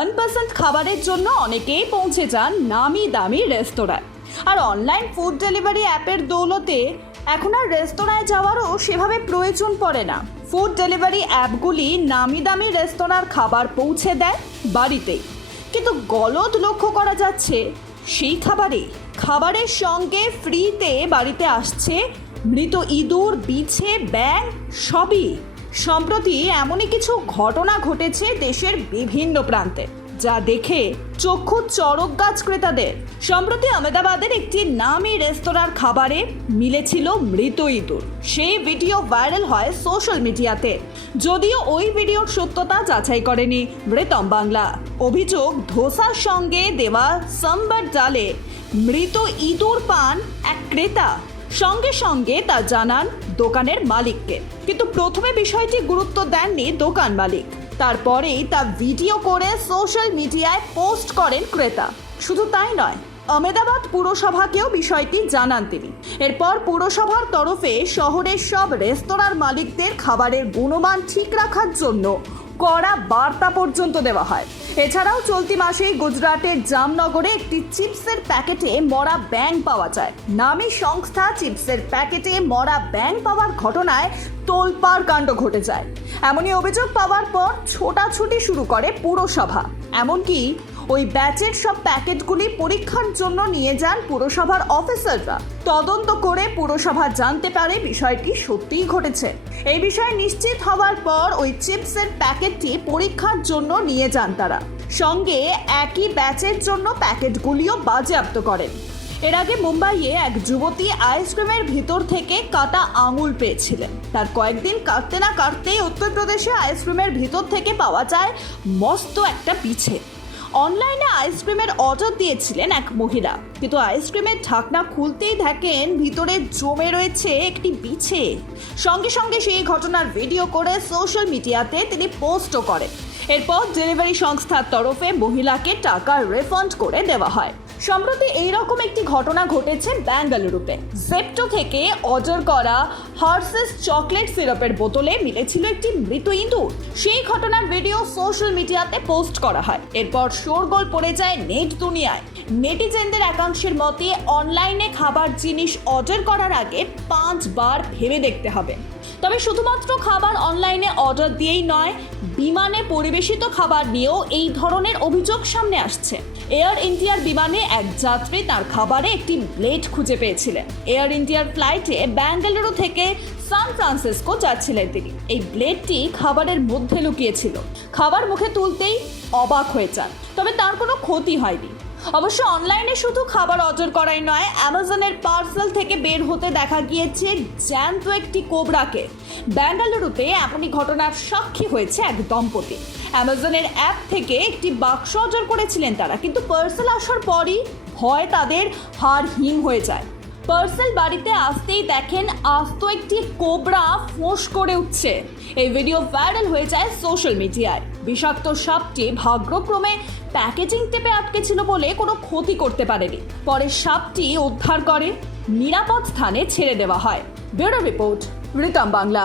মনপসন্দ খাবারের জন্য অনেকেই পৌঁছে যান নামি দামি রেস্তোরাঁয়। আর অনলাইন ফুড ডেলিভারি অ্যাপের দৌলতে এখন আর রেস্তোরাঁয় যাওয়ারও সেভাবে প্রয়োজন পড়ে না। ফুড ডেলিভারি অ্যাপগুলি নামি দামি রেস্তোরাঁর খাবার পৌঁছে দেয় বাড়িতেই। কিন্তু গলদ লক্ষ্য করা যাচ্ছে, সেই খাবারে খাবারের সঙ্গে ফ্রিতে বাড়িতে আসছে মৃত ইঁদুর, বিছে ব্যাং সবই। সম্প্রতি এমনই কিছু ঘটনা ঘটেছে দেশের বিভিন্ন প্রান্তে, যা দেখে চক্ষু চড়ক গাছ ক্রেতাদের। সম্প্রতি আহমেদাবাদের একটি নামী রেস্তোরাঁর খাবারে মিলেছিল মৃত ইঁদুর। সেই ভিডিও ভাইরাল হয় সোশ্যাল মিডিয়াতে। যদিও ওই ভিডিওর সত্যতা যাচাই করেনি মৃতম বাংলা। অভিযোগ, ধোসার সঙ্গে দেওয়া সম্বার ডালে মৃত ইঁদুর পান এক ক্রেতা। সঙ্গে সঙ্গে তা জানান দোকানের মালিককে। কিন্তু প্রথমে বিষয়টি গুরুত্ব দেননি দোকান মালিক। তারপরেই তা ভিডিও করে সোশ্যাল মিডিয়ায় পোস্ট করেন ক্রেতা। শুধু তাই নয় আমেদাবাদ পুরসভাকেও বিষয়টি জানান তিনি। এরপর পুরসভার তরফে শহরের সব রেস্তোরাঁর মালিকদের খাবারের গুণমান ঠিক রাখার জন্য কড়া বার্তা পর্যন্ত দেওয়া হয়। এছাড়াও চলতি মাসেই গুজরাটের জামনগরে একটি চিপসের প্যাকেটে মরা ব্যাং পাওয়া যায়। নামি সংস্থা চিপসের প্যাকেটে মরা ব্যাং পাওয়ার ঘটনায় তোলপাড় কাণ্ড ঘটে যায়। এমনই অভিযোগ পাওয়ার পর ছোটাছুটি শুরু করে পুরসভা। এমনকি ওই ব্যাচের সব প্যাকেটগুলি পরীক্ষার জন্য নিয়ে যান পুরসভার অফিসাররা। তদন্ত করে পুরসভা জানতে পারে বিষয়টি সত্যিই ঘটেছে। এই বিষয়ে নিশ্চিত হওয়ার পর ওই চিপসের প্যাকেটটি পরীক্ষার জন্য নিয়ে যান তারা। সঙ্গে একই ব্যাচের জন্য প্যাকেটগুলিও বাজেয়াপ্ত করেন। এর আগে মুম্বাইয়ে এক যুবতী আইসক্রিমের ভিতর থেকে কাটা আঙুল পেয়েছিলেন। তার কয়েকদিন কাটতে না কাটতেই উত্তরপ্রদেশে আইসক্রিমের ভিতর থেকে পাওয়া যায় মস্ত একটা পিছে অনলাইনে আইসক্রিমের অর্ডার দিয়েছিলেন এক মহিলা। কিন্তু আইসক্রিমের ঢাকনা খুলতেই দেখেন ভিতরে জমে রয়েছে একটি বিছে। সঙ্গে সঙ্গে সেই ঘটনার ভিডিও করে সোশ্যাল মিডিয়াতে তিনি পোস্টও করেন। এরপর ডেলিভারি সংস্থার তরফে মহিলাকে টাকা রিফান্ড করে দেওয়া হয়। সম্প্রতি এইরকম একটি ঘটনা ঘটেছে ব্যাঙ্গালুরুতে। জেপটো থেকে অর্ডার করা হার্সেস চকলেট সিরাপের বোতলে মিলেছিল একটি মৃত ইঁদুর। সেই ঘটনার ভিডিও সোশ্যাল মিডিয়াতে পোস্ট করা হয়। এরপর শোরগোল পড়ে যায় নেট দুনিয়ায়। নেটিজেনদের একাংশের মতে অনলাইনে খাবার জিনিস অর্ডার করার আগে পাঁচবার ভেবে দেখতে হবে। তবে শুধুমাত্র খাবার অনলাইনে অর্ডার দিয়েই নয়, বিমানে পরিবেশিত খাবার নিয়েও এই ধরনের অভিযোগ সামনে আসছে। এয়ার ইন্ডিয়ার বিমানে এক যাত্রী তার খাবারে একটি ব্লেড খুঁজে পেয়েছিলেন। এয়ার ইন্ডিয়ার ফ্লাইটে ব্যাঙ্গালুরু থেকে সান ফ্রান্সিসকো যাচ্ছিলেন তিনি। এই ব্লেডটি খাবারের মধ্যে লুকিয়েছিল। খাবার মুখে তুলতেই অবাক হয়ে যান। তবে তার কোনো ক্ষতি হয়নি। অবশ্য অনলাইনে শুধু খাবার অর্ডার করাই নয়, অ্যামাজনের পার্সেল থেকে বের হতে দেখা গিয়েছে জ্যান্ত একটি কোবরাকে। ব্যাঙ্গালুরুতে এমনই ঘটনার সাক্ষী হয়েছে এক দম্পতি। অ্যামাজনের অ্যাপ থেকে একটি বাক্স অর্ডার করেছিলেন তারা, কিন্তু পার্সেল আসার পরই হয় তাদের হার হিম হয়ে যায়। পার্সেল বাড়িতে আসতেই দেখেন আস্ত একটি কোবরা ফোঁস করে উঠছে। এই ভিডিও ভাইরাল হয়ে যায় সোশ্যাল মিডিয়ায়। বিষাক্ত সাপটি ভাগ্যক্রমে প্যাকেজিং টেপে আটকে ছিল বলে কোনো ক্ষতি করতে পারেনি। পরে সাপটি উদ্ধার করে নিরাপদ স্থানে ছেড়ে দেওয়া হয়। Bureau report, Ritam Bangla.